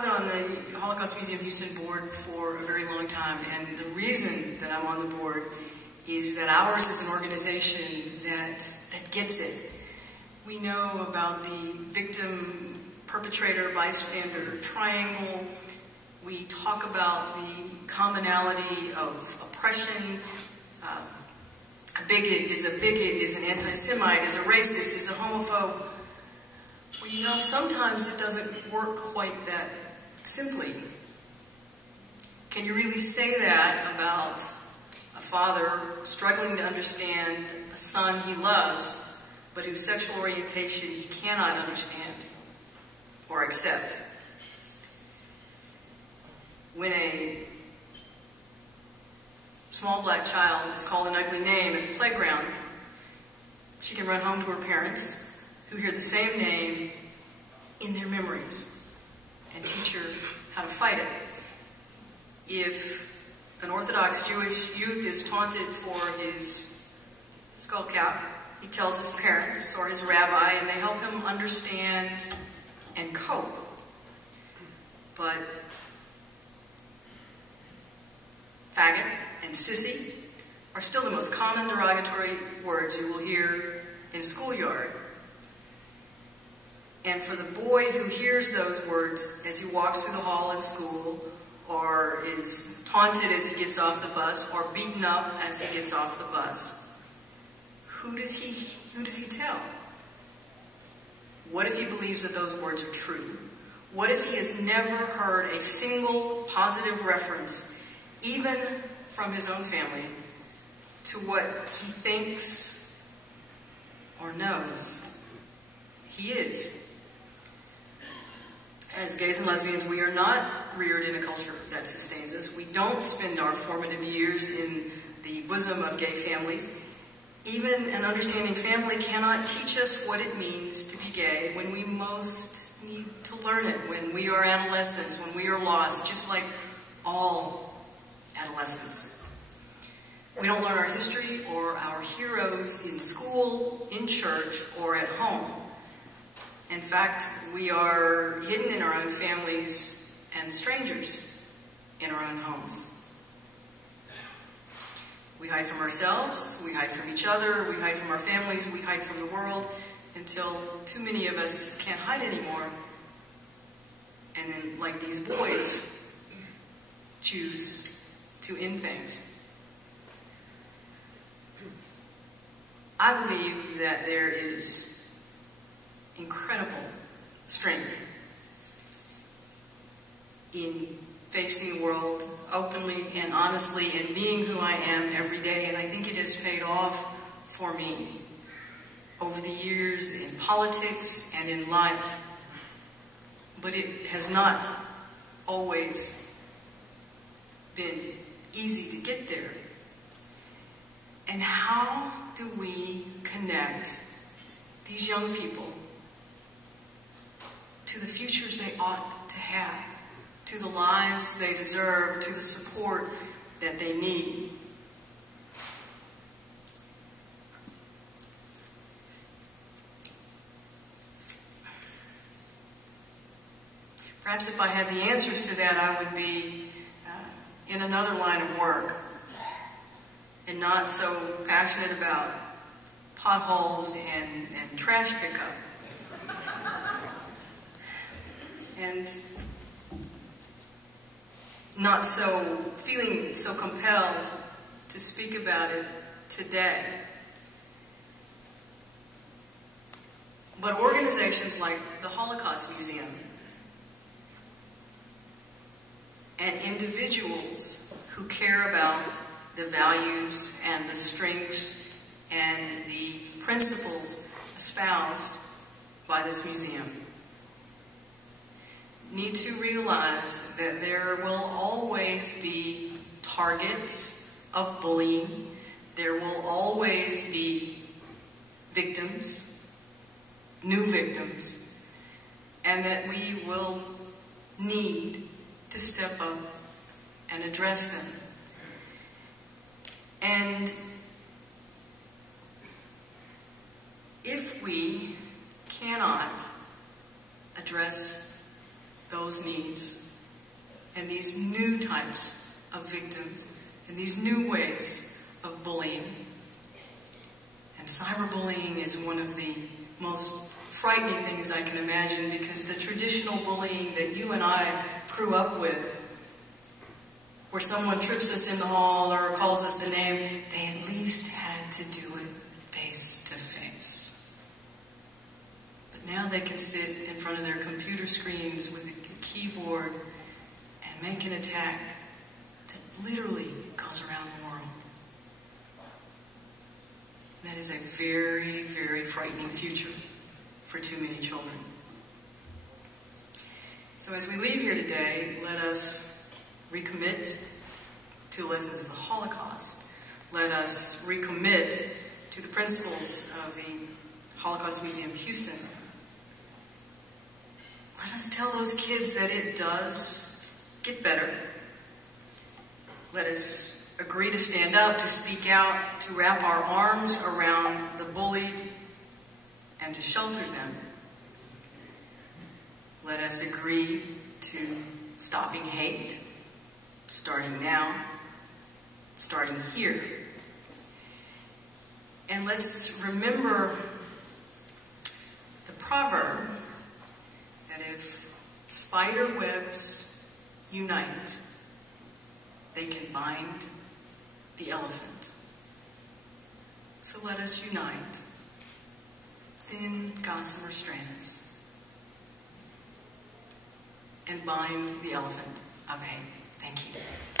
I've been on the Holocaust Museum Houston board for a very long time, and the reason that I'm on the board is that ours is an organization that gets it. We know about the victim, perpetrator, bystander triangle. We talk about the commonality of oppression. A bigot, is an anti-Semite, is a racist, is a homophobe. Well, you know, sometimes it doesn't work quite that simply. Can you really say that about a father struggling to understand a son he loves, but whose sexual orientation he cannot understand or accept? When a small black child is called an ugly name at the playground, she can run home to her parents, who hear the same name in their memories, and teach her how to fight it. If an Orthodox Jewish youth is taunted for his skull cap, he tells his parents or his rabbi, and they help him understand and cope. But faggot and sissy are still the most common derogatory words you will hear in a schoolyard. And for the boy who hears those words as he walks through the hall in school, or is taunted as he gets off the bus, or beaten up as he gets off the bus, who does he tell? What if he believes that those words are true? What if he has never heard a single positive reference, even from his own family, to what he thinks or knows he is? As gays and lesbians, we are not reared in a culture that sustains us. We don't spend our formative years in the bosom of gay families. Even an understanding family cannot teach us what it means to be gay when we most need to learn it, when we are adolescents, when we are lost, just like all adolescents. We don't learn our history or our heroes in school, in church, or at home. In fact, we are hidden in our own families and strangers in our own homes. We hide from ourselves, we hide from each other, we hide from our families, we hide from the world, until too many of us can't hide anymore. And then, like these boys, choose to end things. I believe that there is incredible strength in facing the world openly and honestly and being who I am every day, and I think it has paid off for me over the years in politics and in life. But it has not always been easy to get there. And how do we connect these young people to the futures they ought to have, to the lives they deserve, to the support that they need? Perhaps if I had the answers to that, I would be in another line of work and not so passionate about potholes and trash pickup. And not feeling so compelled to speak about it today. But organizations like the Holocaust Museum and individuals who care about the values and the strengths and the principles espoused by this museum need to realize that there will always be targets of bullying. There will always be victims, new victims, and that we will need to step up and address them. And if we cannot address those needs and these new types of victims and these new ways of bullying. And cyberbullying is one of the most frightening things I can imagine, because the traditional bullying that you and I grew up with, where someone trips us in the hall or calls us a name, they at least had to do it face to face. But now they can sit in front of their computer screens with a keyboard and make an attack that literally goes around the world. That is a very, very frightening future for too many children. So as we leave here today, let us recommit to the lessons of the Holocaust. Let us recommit to the principles of the Holocaust Museum Houston. Let us tell those kids that it does get better. Let us agree to stand up, to speak out, to wrap our arms around the bullied, and to shelter them. Let us agree to stopping hate, starting now, starting here. And let's remember the proverb that if spider webs unite, they can bind the elephant. So let us unite thin gossamer strands and bind the elephant of hate. Thank you.